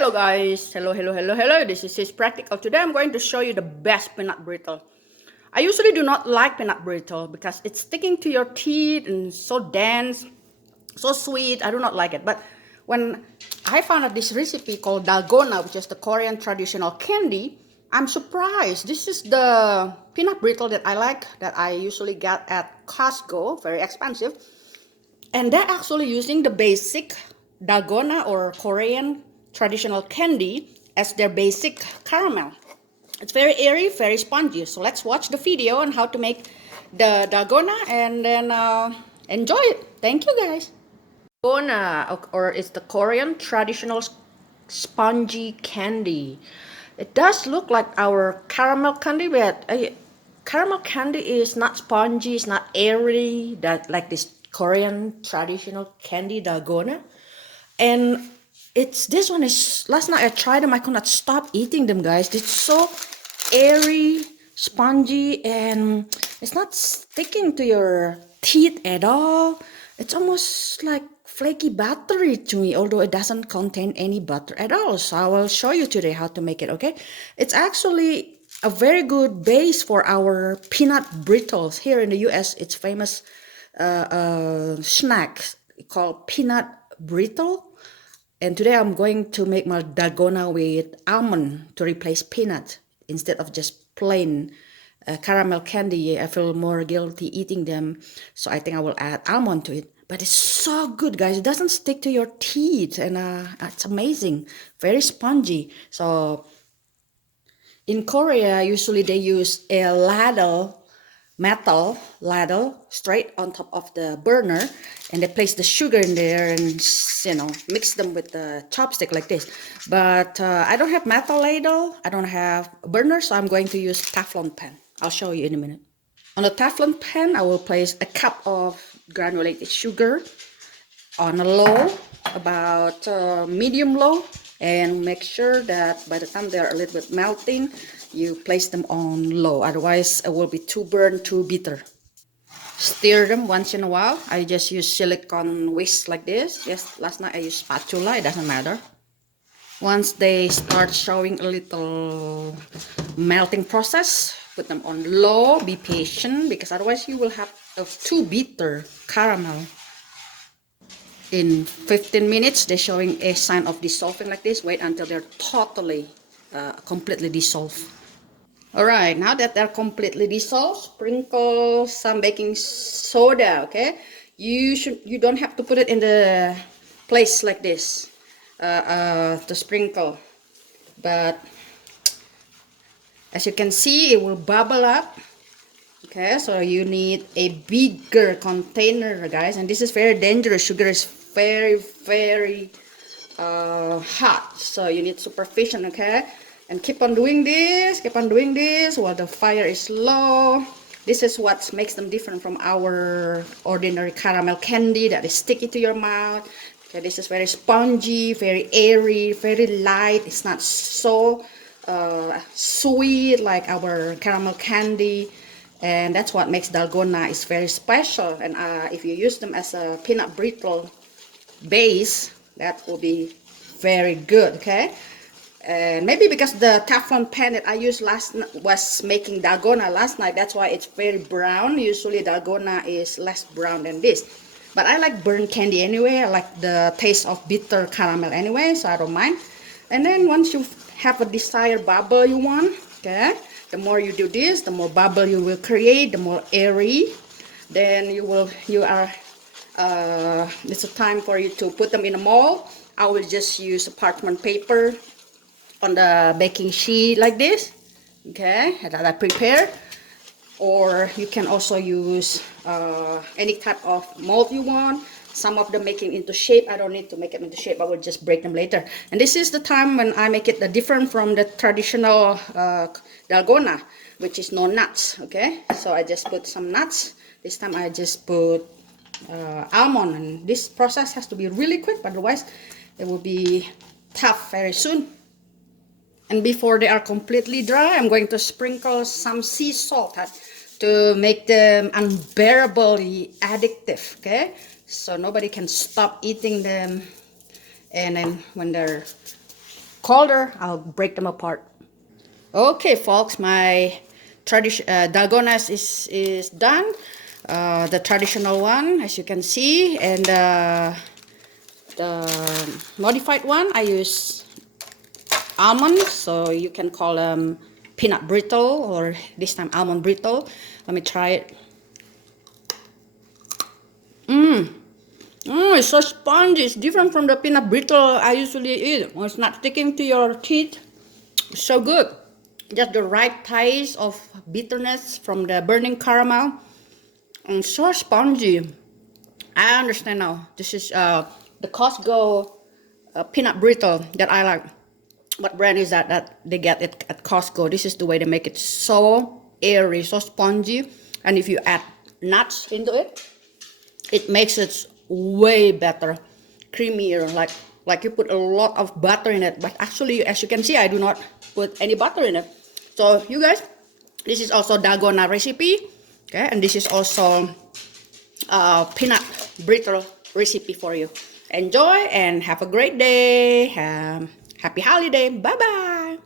Hello guys, hello. This is Practical. Today I'm going to show you the best peanut brittle. I usually do not like peanut brittle because it's sticking to your teeth and so dense, so sweet. I do not like it. But when I found out this recipe called Dalgona, which is the Korean traditional candy, I'm surprised. This is the peanut brittle that I like, that I usually get at Costco, very expensive. And they're actually using the basic Dalgona or Korean traditional candy as their basic caramel. It's very airy, very spongy. So let's watch the video on how to make the Dalgona and then enjoy it. Thank you guys. Dalgona, or it's the Korean traditional spongy candy. It does look like our caramel candy, but caramel candy is not spongy, it's not airy, that like this Korean traditional candy Dalgona. And it's this one is last night I tried them, I could not stop eating them, guys. It's so airy, spongy, and it's not sticking to your teeth at all. It's almost like flaky buttery to me, although it doesn't contain any butter at all. So I will show you today how to make it. Okay, it's actually a very good base for our peanut brittles. Here in the US, it's famous snack called peanut brittle. And today I'm going to make my dalgona with almond to replace peanut instead of just plain caramel candy. I feel more guilty eating them, so I think I will add almond to it. But it's so good, guys. It doesn't stick to your teeth, and it's amazing. Very spongy. So in Korea, usually they use a metal ladle straight on top of the burner, and they place the sugar in there and mix them with the chopstick like this. But I don't have metal ladle, I don't have a burner, so I'm going to use Teflon pan. I'll show you in a minute. On the Teflon pan, I will place a cup of granulated sugar on a low, about medium low, and make sure that by the time they're a little bit melting, you place them on low, otherwise it will be too burnt, too bitter. Stir them once in a while. I just use silicone whisk like this. Yes, last night I used spatula, it doesn't matter. Once they start showing a little melting process, put them on low. Be patient, because otherwise you will have a too bitter caramel. In 15 minutes, they're showing a sign of dissolving like this. Wait until they're totally, completely dissolved. Alright, now that they're completely dissolved, sprinkle some baking soda, okay? You don't have to put it in the place like this to sprinkle. But as you can see, it will bubble up. Okay, so you need a bigger container, guys. And this is very dangerous. Sugar is very hot, so you need supervision. Okay, and keep on doing this while the fire is low. This is what makes them different from our ordinary caramel candy that is sticky to your mouth. Okay, this is very spongy, very airy, very light. It's not so sweet like our caramel candy. And that's what makes Dalgona is very special. And if you use them as a peanut brittle base, that will be very good. Okay, and maybe because the Teflon pan that I used was making Dalgona last night, that's why it's very brown. Usually Dalgona is less brown than this, but I like burnt candy anyway. I like the taste of bitter caramel anyway, so I don't mind. And then once you have a desired bubble you want, okay, the more you do this, the more bubble you will create, the more airy. Then it's a time for you to put them in a mold. I will just use a parchment paper on the baking sheet like this, okay, that I prepared. Or you can also use any type of mold you want. Some of them making into shape. I don't need to make it into shape. I will just break them later. And this is the time when I make it different from the traditional Dalgona, which is no nuts. Okay, so I just put some nuts. This time I just put almond, and this process has to be really quick, otherwise it will be tough very soon. And before they are completely dry, I'm going to sprinkle some sea salt to make them unbearably addictive, okay? So nobody can stop eating them. And then when they're colder, I'll break them apart. Okay, folks, my dalgonas is done. The traditional one, as you can see, and the modified one, I use almonds, so you can call them peanut brittle, or this time almond brittle. Let me try it. It's so spongy. It's different from the peanut brittle I usually eat. It's not sticking to your teeth. It's so good. Just the right taste of bitterness from the burning caramel. And so spongy. I understand now. This is the Costco peanut brittle that I like. What brand is that they get it at Costco? This is the way they make it, so airy, so spongy. And if you add nuts into it, it makes it way better, creamier, like you put a lot of butter in it. But actually, as you can see, I do not put any butter in it. So you guys, this is also Dalgona recipe, okay? And this is also peanut brittle recipe for you. Enjoy and have a great day. Happy holiday. Bye bye.